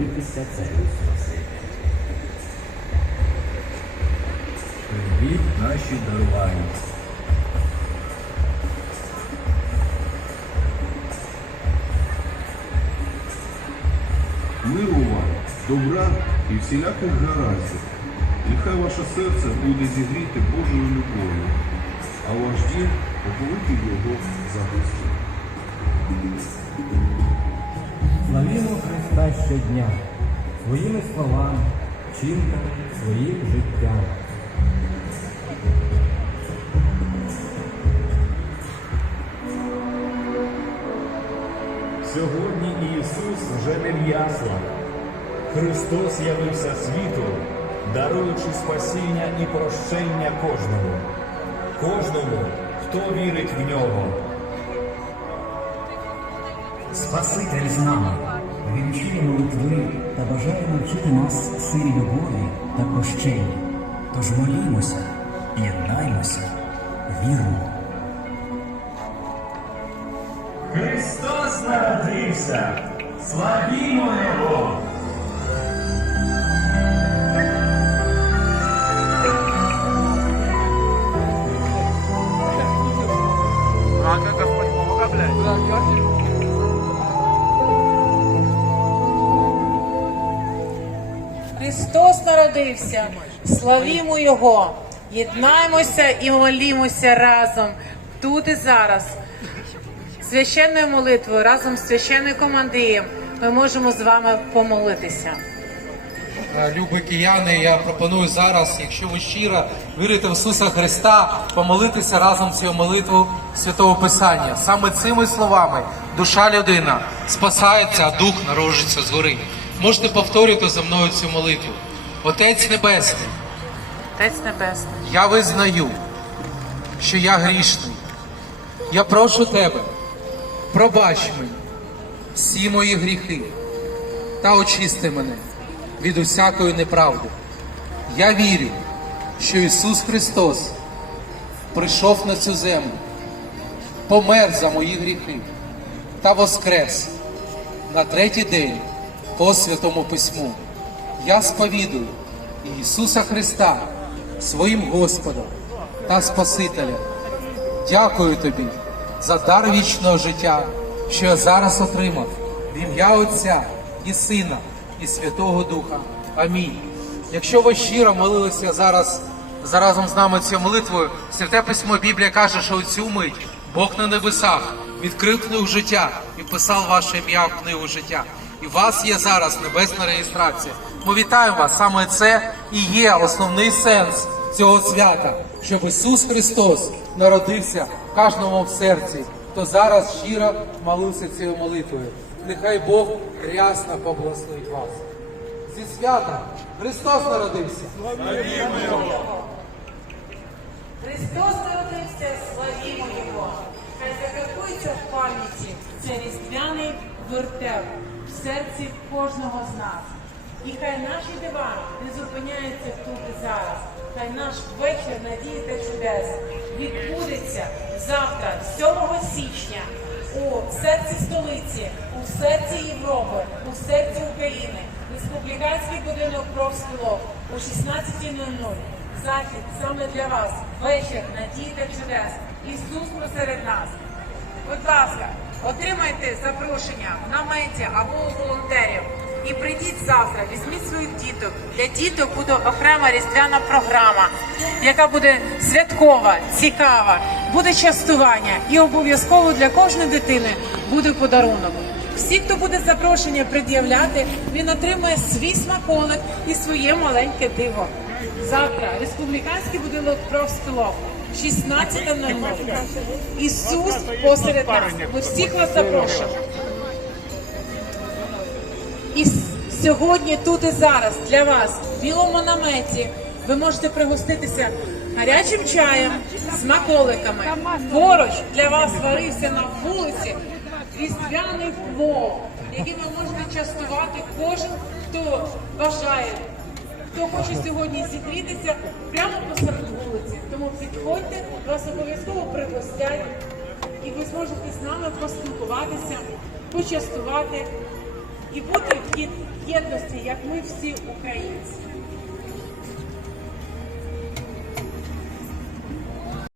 щоб вклонитися. Привіт наші даруванні. Миру вам, добра і всіляких гараздів. І хай ваше серце буде зігріти Божою любов'ю, а ваш дім оповитий його захисті. Славімо Христа щодня, своїми словами, вчинками, своїм життям. Сьогодні Ісус вже не в яслах. Христос явився світу, даруючи спасіння і прощення кожному. Кожному, хто вірить в нього. Спаситель з нами. Він чує молитви та бажає навчити нас силі любові та прощення. Тож молімося, єднаймося, віримо. Христос народився! Славімо Його! Народився, славімо Його, єднаймося і молімося разом тут і зараз. Священною молитвою разом з священником Андрієм ми можемо з вами помолитися. Е, Любі кияни, я пропоную зараз, якщо ви щиро вірите в Ісуса Христа, помолитися разом цю молитву Святого Писання. Саме цими словами душа людина спасається, а дух народжується згори. Можете повторювати за мною цю молитву. Отець Небесний, Отець Небесний, я визнаю, що я грішний. Я прошу тебе, пробач мені всі мої гріхи та очисти мене від усякої неправди. Я вірю, що Ісус Христос прийшов на цю землю, помер за мої гріхи та воскрес на третій день по Святому Письму. Я сповідую Ісуса Христа своїм Господом та Спасителем. Дякую тобі за дар вічного життя, що я зараз отримав в ім'я Отця і Сина і Святого Духа. Амінь. Якщо ви щиро молилися зараз заразом з нами цією молитвою, святе письмо Біблія каже, що у цю мить Бог на небесах відкрив книгу життя і вписав ваше ім'я в книгу життя. І у вас є зараз небесна реєстрація. Ми вітаємо вас. Саме це і є основний сенс цього свята, щоб Ісус Христос народився в кожному в серці, хто зараз щиро молився цією молитвою. Нехай Бог рясно поблагословить вас. Зі свята Христос народився! Його! Христос народився, славімо Його. Хай закарбується в пам'яті це різдвяний вертеп серці кожного з нас. І хай наші дива не зупиняються тут і зараз. Хай наш вечір надії та чудес відбудеться завтра, 7 січня, у серці столиці, у серці Європи, у серці України, республіканський будинок профспілок о 16.00. Захід саме для вас. Вечір надії та чудес. Ісус посеред нас. Будь ласка, отримайте запрошення в наметі або у волонтерів. І прийдіть завтра, візьміть своїх діток. Для діток буде окрема різдвяна програма, яка буде святкова, цікава, буде частування і обов'язково для кожної дитини буде подарунок. Всі, хто буде запрошення пред'являти, він отримує свій смаколик і своє маленьке диво. Завтра республіканський будинок профспілок. 16.00. Ісус посеред нас. Ми всіх вас запрошуємо. І сьогодні, тут і зараз для вас в білому наметі ви можете пригоститися гарячим чаєм, смаколиками. Поруч для вас варився на вулиці різдвяний плов, який ви можете частувати кожен, хто бажає, хто хоче сьогодні зігрітися прямо посеред вулиці. Тому підходьте, вас обов'язково пригостять, і ви зможете з нами поспілкуватися, почастувати і бути в єд- єдності, як ми всі українці.